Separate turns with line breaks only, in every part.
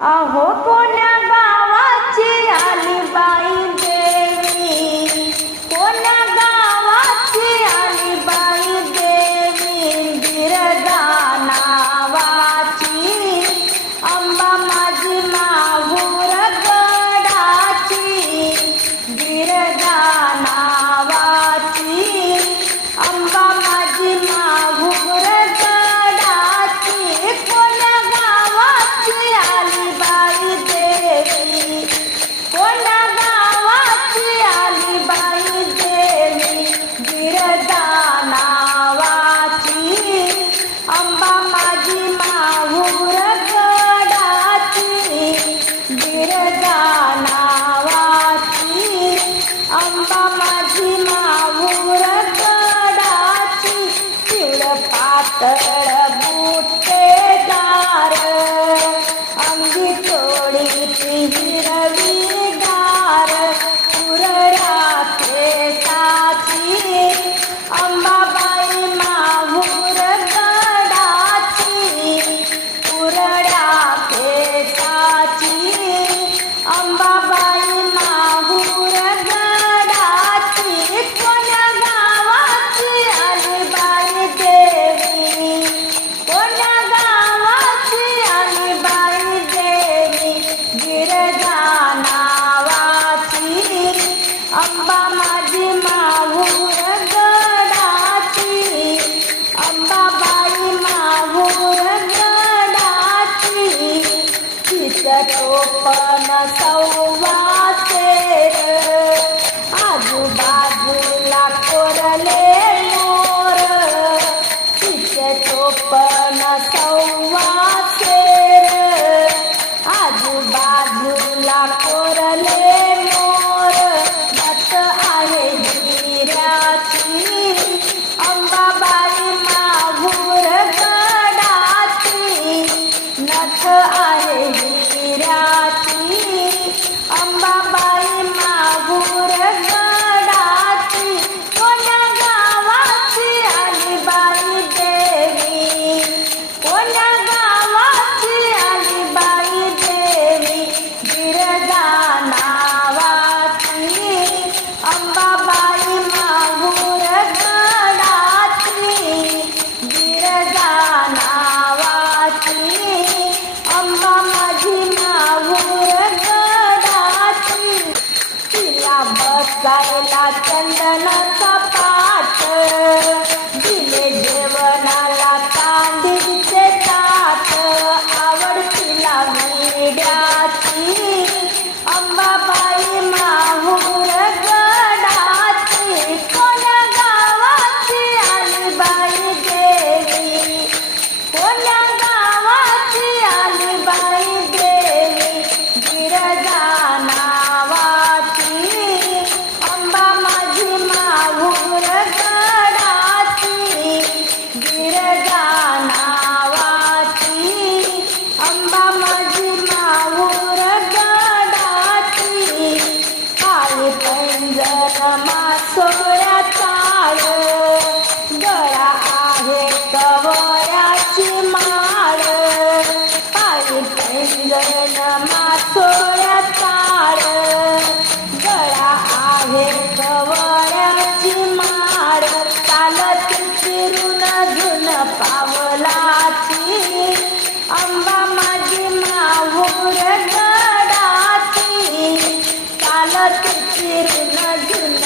अहो कोण्या गावाची आली बाई देवी? कोण्या गावाची आली बाई देवी? बिरदा नावाची अंबा पण सौवासे आजूबाजूला कोरले मोर. तिचे चोपण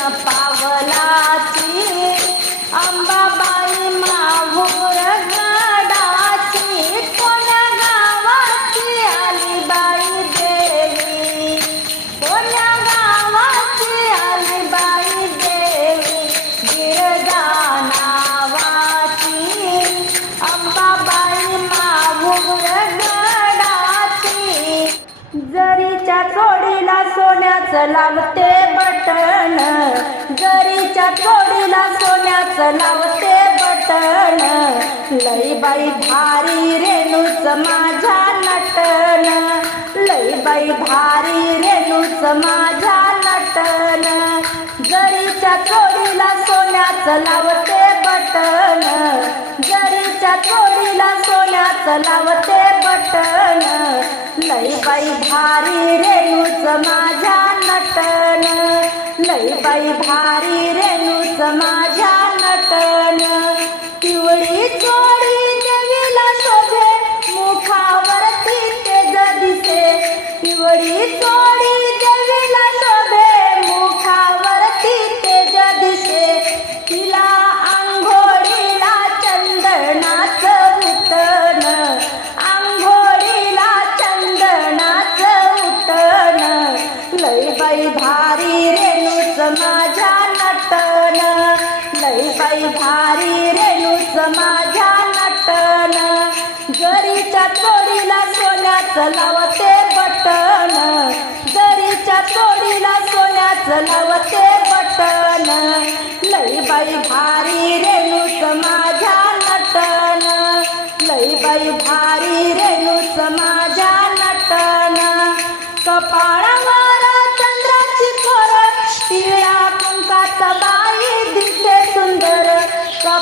पावलाची अंबाबाई माहूर गडाची कोण गावाची आलीबाई देवी? कोण गावाची आलीबाई देवी? गिरजा नावाची अंबाबाई माहूर गडाची जरीच्या थोडीला सोन्याचं लागते बटन जरीच्या थोडीला सोन्याचं लावते बटन लई बाई भारी रेणूच माझ्या नटन लई बाई भारी रेणूच माझ्या नटन जरीच्या थोडीला सोन्याचं लावते बटन जरीच्या थोडीला सोन्याचं लावते बटन लई बाई भारी रेणूच माझ्या नटन. लई बाई भारी रेणूच माझ्या नटन. पिवळी चोळी देवीला शोभे मुखावरती ते दिसे. पिवळी चोळी लई भारी रेणूच माझ्या नटन. लई बाई भारी रेणूच माझ्या नटन. जरीच्या चोरीला सोन्याचं लावते बटन. जरीच्या चोरीला सोन्याचं लावते बटन. लई बाई भारी रेणूच माझ्या नटन. लई बाई भारी रेणूच माझ्या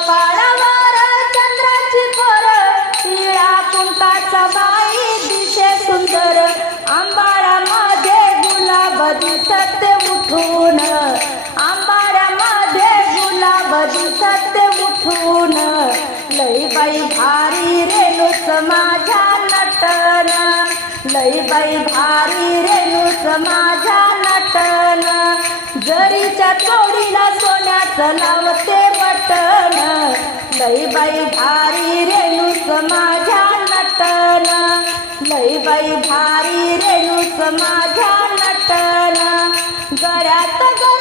कपाळावर चंद्राची खोर पिळा कुंकाचा बाई दिसे सुंदर. आंबाड्यामध्ये गुलाब दिसत उठून. आंबाड्यामध्ये गुलाब दिसत उठून. लई बाई भारी रेणूच माझ्या नटन. लई बाई भारी रेणूच माझ्या नटन. जरीच्या चोडीला सोन्याचं लावते नटन लई बाई भारी रेणू माझ्या नटन लई बाई भारी रेणू समाजा नटन गळ्यात गणसोडी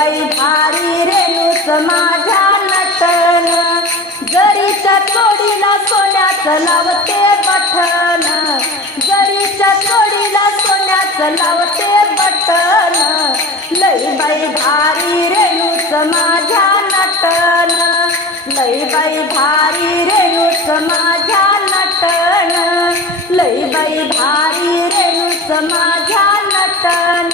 बाई भारी रेणूच माझ्या नटन. जरीच्या चोडीला सोन्याचं लावते बटन. जरीच्या चोडीला सोन्याचं लावते बटन. लई बाई भारी रेणूच माझ्या नटन. लई बाई भारी रेणूच माझ्या नटन. लई बाई भारी रेणूच माझ्या नटन.